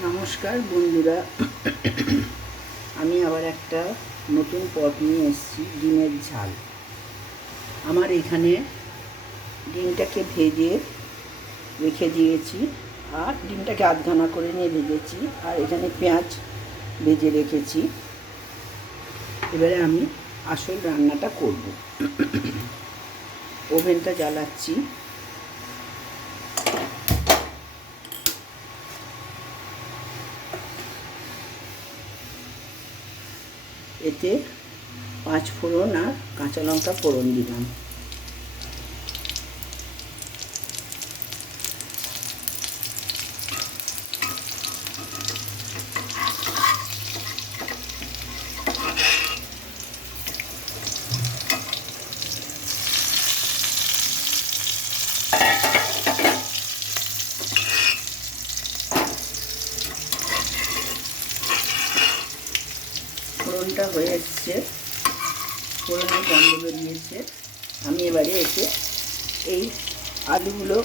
নমস্কার বন্ধুরা, আমি আবার একটা নতুন পদ নিয়ে এসেছি, ডিমের ঝাল। আমার এখানে ডিমটাকে ভেজে রেখে দিয়েছি, আর ডিমটাকে আধঘানা করে নিয়ে ভেজেছি, আর এখানে পেঁয়াজ ভেজে রেখেছি। এবারে আমি আসল রান্নাটা করব। ওভেনটা জ্বালাচ্ছি। এতে 5 ফোড়ন আর কাঁচা লঙ্কা ফোড়ন দিলাম। ফোড়নটা হয়ে এসছে, ফোড়নের গন্ধ বেরিয়েছে। আমি এবারে এতে এই আলুগুলো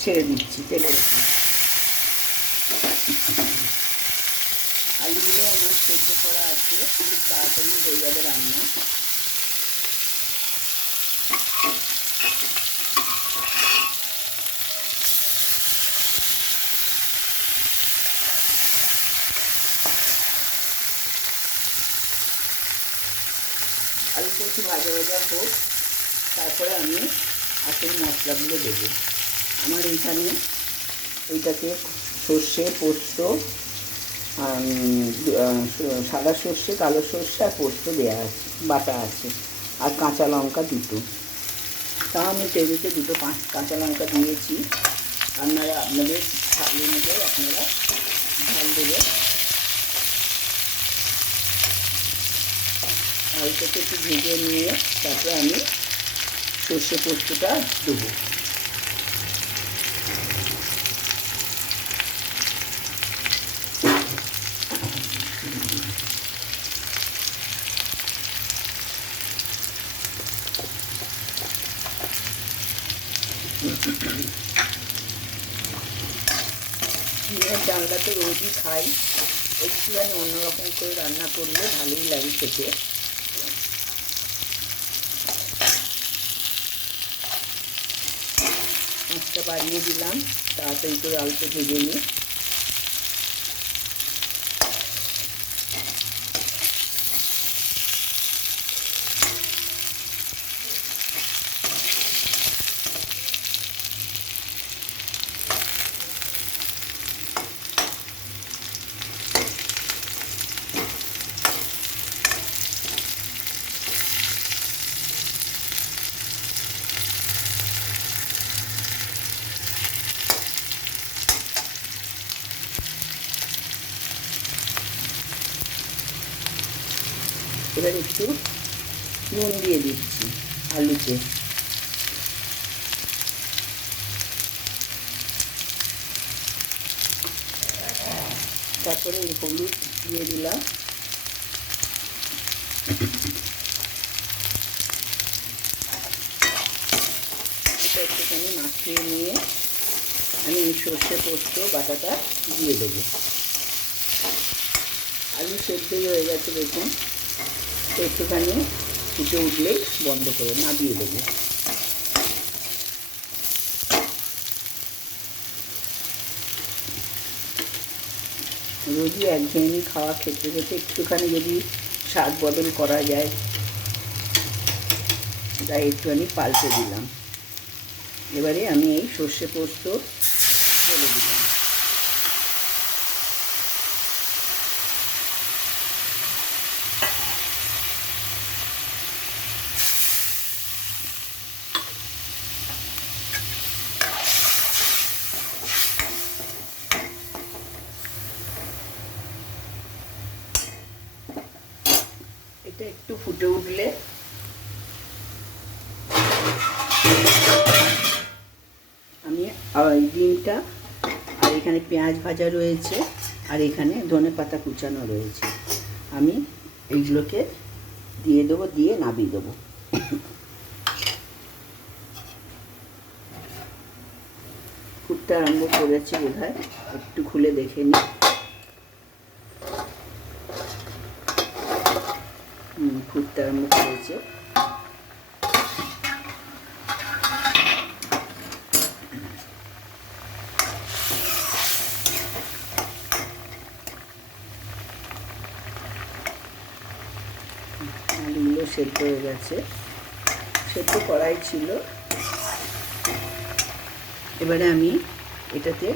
ছেড়ে দিচ্ছি তেলের উপর। আলুগুলো আমার সেদ্ধ করা আছে, খুব তাড়াতাড়ি হয়ে যাবে রান্না। আলুটা একটু ভাজা ভাজা হোক, তারপরে আমি আসল মশলাগুলো দেবো। আমার এইখানে এইটাতে সর্ষে, পোস্ত, সাদা সর্ষে, কালো সর্ষে আর পোস্ত দেওয়া আছে, বাটা আছে, আর কাঁচা লঙ্কা দুটো। তা আমি টেবিলে দুটো কাঁচা লঙ্কা দিয়েছি। আপনারা আপনাদের ঝাল অনুযায়ী আপনারা ঝাল দেবেন। আলুটাকে একটু ভেজে নিয়ে তারপরে আমি সর্ষে পোস্তটা দেবো। ডিমের ডালটা তো রোজই খাই, একটুখানি অন্যরকম করে রান্না করলে ভালোই লাগে খেতে। আঁচটা বাড়িয়ে দিলাম, তাড়াতাড়ি করে আলুটা ভেজে নিই। এবার একটু নুন দিয়ে দিচ্ছি আলুতে। তারপরে হলুদ দিয়ে দিলাম। এটা একটুখানি মাখিয়ে নিয়ে আমি এই সর্ষে পোস্ত বাটাটা দিয়ে দেবো। আলু সেদ্ধই হয়ে গেছে দেখুন, একটুখানি ফুটে উঠলেই বন্ধ করে নামিয়ে দেবো। রোজই একঘেয়েমি খাওয়া খেতে খেতে একটুখানি যদি স্বাদ বদল করা যায়, তাই একটুখানি পাল্টে দিলাম। এবারে আমি এই সর্ষে পোস্ত ঢেলে দিলাম। এটা একটু ফুটে উঠলে আমি এই ডিমটা, আর এখানে পেঁয়াজ ভাজা রয়েছে, আর এখানে ধনেপাতা কুচানো রয়েছে, আমি এইগুলোকে দিয়ে দেবো, দিয়ে নামিয়ে দেবো। খুব ফুটতে আরম্ভ করেছে বোধহয়, একটু খুলে দেখে নিই। ফুটতে আরম্ভ করেছে। আলুগুলো সেদ্ধ হয়ে গেছে, সেদ্ধ করাই ছিল। এবারে আমি এটাতে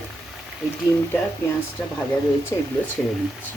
এই ডিমটা, পেঁয়াজটা ভাজা রয়েছে, এগুলো ছেড়ে দিচ্ছি।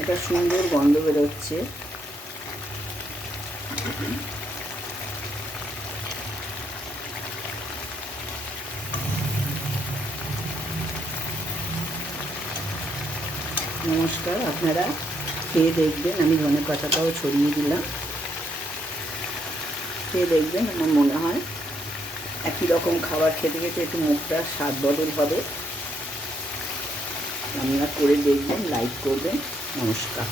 একটা সুন্দর গন্ধ বেরোচ্ছে। নমস্কার, আপনারা খেয়ে দেখবেন। আমি ধনে পাতাটাও ছড়িয়ে দিলাম। খেয়ে দেখবেন, আমার মনে হয় একই রকম খাবার খেতে খেতে একটু মুখটা স্বাদ বদল হবে। আপনারা করে দেখবেন, লাইক করবেন। নমস্কার।